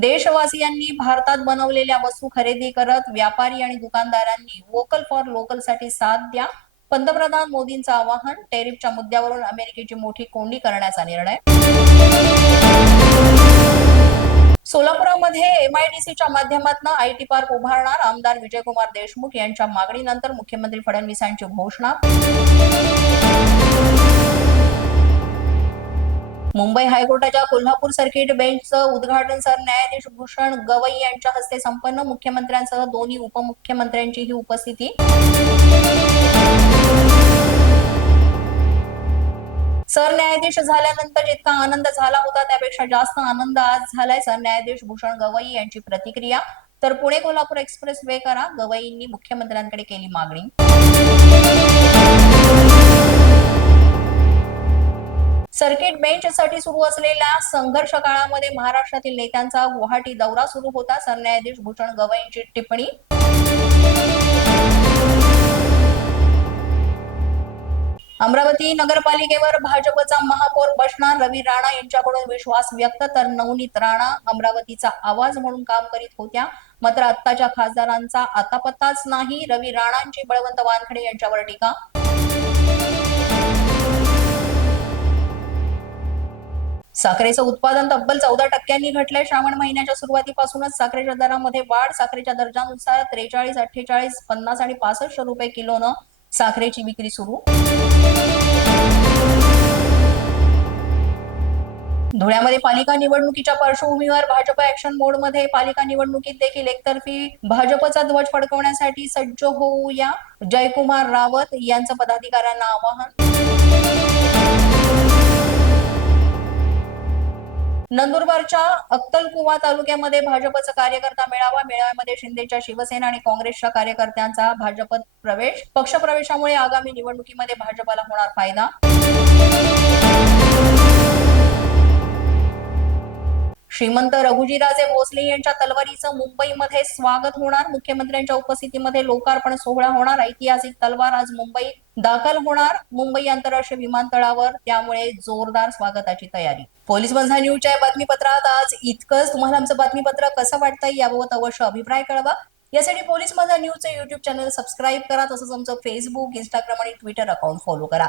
देशवासियांनी भारतात बनवलेल्या वस्तू खरेदी करत व्यापारी आणि दुकानदारांनी वोकल फॉर लोकलसाठी साथ द्या. पंतप्रधान मोदींचं आवाहन टेरिफच्या मुद्द्यावरून अमेरिकेची मोठी कोंडी करण्याचा निर्णय. सोलापुरामध्ये एमआयडीसीच्या माध्यमातून आयटी पार्क उभारणार आमदार विजयकुमार देशमुख यांच्या मागणीनंतर मुख्यमंत्री फडणवीसांची घोषणा. मुंबई हायकोर्टाच्या कोल्हापूर सर्किट बेंचचं उद्घाटन सरन्यायाधीश भूषण गवई यांच्या हस्ते संपन्न. मुख्यमंत्र्यांसह दोन्ही उपमुख्यमंत्र्यांचीही उपस्थिती. सरन्यायाधीश झाल्यानंतर जितका आनंद झाला होता त्यापेक्षा जास्त आनंद आज झालाय सरन्यायाधीश भूषण गवई यांची प्रतिक्रिया. तर पुणे कोल्हापूर एक्सप्रेस वे करा. गवईंनी मुख्यमंत्र्यांकडे केली मागणी. सर्किट बेंचसाठी सुरू असलेल्या संघर्ष काळामध्ये महाराष्ट्रातील नेत्यांचा गुवाहाटी दौरा सुरू होता. सरन्यायाधीश भूषण गवईंची टिप्पणी. अमरावती नगरपालिकेवर भाजपचा महापौर बसणार रवी राणा यांच्याकडून विश्वास व्यक्त तर नवनीत राणा अमरावतीचा आवाज म्हणून काम करीत होत्या. मात्र आत्ताच्या खासदारांचा आता पत्ताच नाही. रवी राणांची बळवंत वानखडे यांच्यावर टीका. साखरेचं उत्पादन तब्बल चौदा टक्क्यांनी घटलंय. श्रावण महिन्याच्या सुरुवातीपासूनच साखरेच्या दरामध्ये वाढ. साखरेच्या दर्जानुसार त्रेचाळीस अठ्ठेचाळीस पन्नास आणि पासष्ट रुपये किलोनं साखरेची विक्री सुरू. धुळ्यामध्ये पालिका निवडणुकीच्या पार्श्वभूमीवर भाजप ऍक्शन मोडमध्ये पालिका निवडणुकीत देखील एकतर्फी भाजपचा ध्वज फडकवण्यासाठी सज्ज होऊया जयकुमार रावत यांचं पदाधिकाऱ्यांना आवाहन. नंदुरबारच्या अक्कलकुवा तालुक्यामध्ये भाजपचा कार्यकर्ता मेळावा मेळाव्यामध्ये शिंदेच्या शिवसेना आणि काँग्रेसच्या कार्यकर्त्यांचा भाजपत प्रवेश. पक्षप्रवेशामुळे आगामी निवडणुकीमध्ये भाजपला होणार फायदा. श्रीमंत रघुजीराजे भोसले यांच्या तलवारीचं मुंबईमध्ये स्वागत होणार. मुख्यमंत्र्यांच्या उपस्थितीमध्ये लोकार्पण सोहळा होणार. ऐतिहासिक तलवार आज मुंबईत दाखल होणार. मुंबई आंतरराष्ट्रीय विमानतळावर. त्यामुळे जोरदार स्वागताची तयारी. पोलीस बंधा न्यूजच्या बातमीपत्रात आज इतकंच. तुम्हाला आमचं बातमीपत्र कसं वाटतंय याबाबत अवश्य अभिप्राय कळवा. यासाठी पोलीस माझा न्यूजचं युट्यूब चॅनल सबस्क्राईब करा. तसंच आमचं फेसबुक इंस्टाग्राम आणि ट्विटर अकाउंट फॉलो करा.